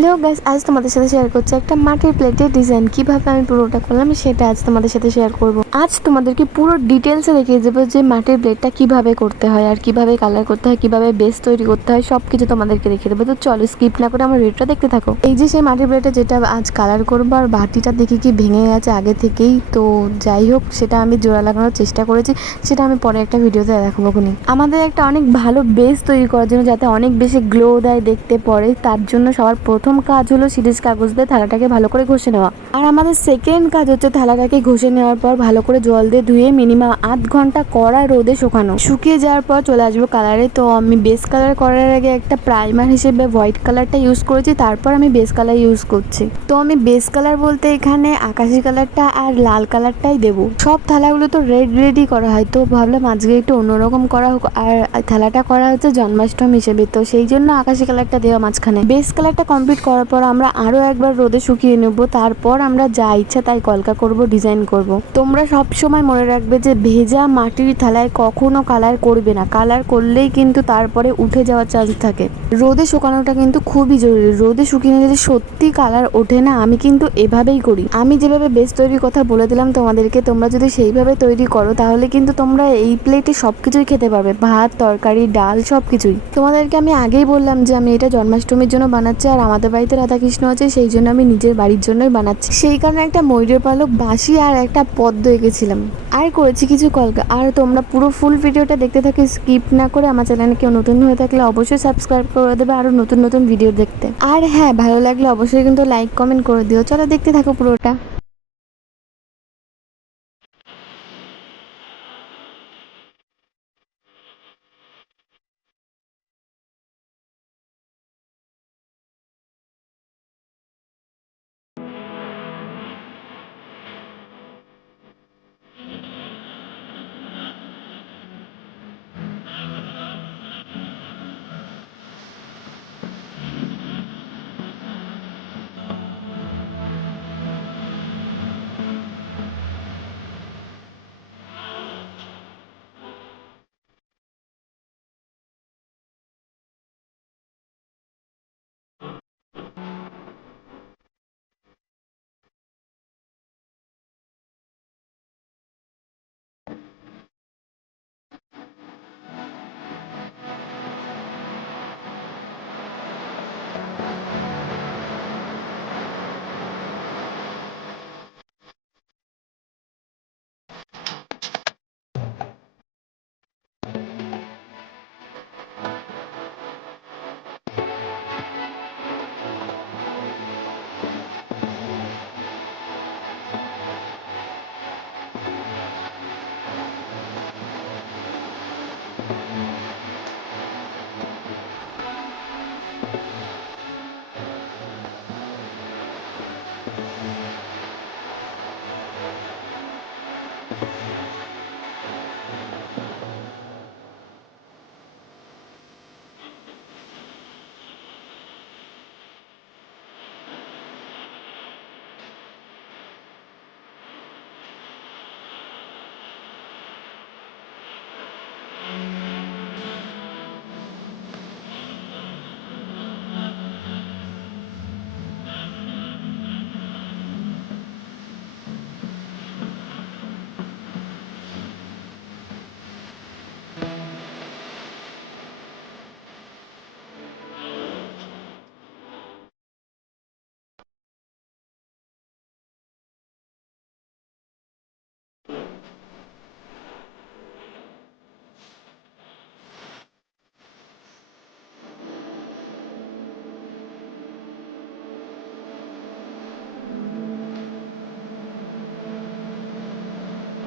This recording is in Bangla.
হ্যালো গাইস, আজ তোমাদের সাথে শেয়ার করছি একটা মাটির প্লেটের ডিজাইন কিভাবে আমি পুরোটা করলাম সেটা আজ তোমাদের সাথে শেয়ার করব। আজ তোমাদেরকে পুরো ডিটেলসে দেখিয়ে দেবো যে মাটির প্লেটটা কিভাবে করতে হয় আর কিভাবে কালার করতে হয়, কিভাবে বেস তৈরি করতে হয়, সবকিছু তোমাদেরকে দেখিয়ে দেবো। তো চলো স্কিপ না করে আমার ভিডিওটা দেখতে থাকো। এই যে সেই মাটির প্লেটে যেটা আজ কালার করবো, আর বাটিটা দেখি কি ভেঙে গেছে আগে থেকেই, তো যাই হোক সেটা আমি জোড়া লাগানোর চেষ্টা করেছি, সেটা আমি পরে একটা ভিডিওতে দেখাবো। আমাদের একটা অনেক ভালো বেস তৈরি করার জন্য, যাতে অনেক বেশি গ্লো দেয় দেখতে পরে, তার জন্য সবার প্রথম কাজ হলো সিরিজ কাগজ দিয়ে থালাটাকে ভালো করে ঘষে নেওয়া। আর আমাদের সেকেন্ড কাজ হচ্ছে থালাটাকে ঘষে নেওয়ার পর ভালো করে জল দিয়ে ধুয়ে মিনিমাম আধ ঘন্টা কড়া রোদে শুকানো। শুকিয়ে যাওয়ার পর চলে আসবো কালারে। তো আমি বেস কালার করার আগে একটা প্রাইমার হিসেবে হোয়াইট কালারটা ইউজ করেছি, তারপর আমি বেস কালার ইউজ করছি। তো আমি বেস কালার বলতে এখানে আকাশি কালারটা আর লাল কালারটাই দেবো। সব থালাগুলো তো রেডি করা হয়, তো ভাবলাম আজকে একটু অন্যরকম করা হোক। আর থালাটা করা হচ্ছে জন্মাষ্টমী হিসেবে, তো সেই জন্য আকাশি কালারটা দেওয়া মাঝখানে। বেস কালারটা কমপ্লিট করার পর আমরা আরো একবার রোদে শুকিয়ে নেব, তারপর আমরা যা ইচ্ছা তাই কলকা করব, ডিজাইন করব। তোমরা সব সময় মনে রাখবে যে ভেজা মাটির থালায় কখনো কালার করবে না, কালার করলেই কিন্তু তারপরে উঠে যাওয়ার চান্স থাকে। রোদে শুকানোটা কিন্তু খুবই জরুরি, রোদে শুকিয়ে যদি সত্যি কালার ওঠে না, আমি কিন্তু এভাবেই করি। আমি যেভাবে বেস তৈরির কথা বলে দিলাম তোমাদেরকে, তোমরা যদি সেইভাবে তৈরি করো তাহলে কিন্তু তোমরা এই প্লেটে সবকিছুই খেতে পারবে, ভাত, তরকারি, ডাল, সবকিছুই। তোমাদেরকে আমি আগেই বললাম যে আমি এটা জন্মাষ্টমীর জন্য বানাচ্ছি, আর আমাদের বাড়িতে রাধাকৃষ্ণ আছে, সেই জন্য আমি নিজের বাড়ির জন্যই বানাচ্ছি। সেই কারণে একটা ময়ূরের পালক, বাঁশি আর একটা পদ্ম এঁকেছিলাম, আর করেছি কিছু কলকা। আর তোমরা পুরো ফুল ভিডিওটা দেখতে থাকো স্কিপ না করে। আমার চ্যানেলে কেউ নতুন হয়ে থাকলে অবশ্যই সাবস্ক্রাইব করে দেবে আরো নতুন নতুন ভিডিও দেখতে। আর হ্যাঁ, ভালো লাগলে অবশ্যই কিন্তু লাইক কমেন্ট করে দিও। চলো দেখতে থাকো পুরোটা।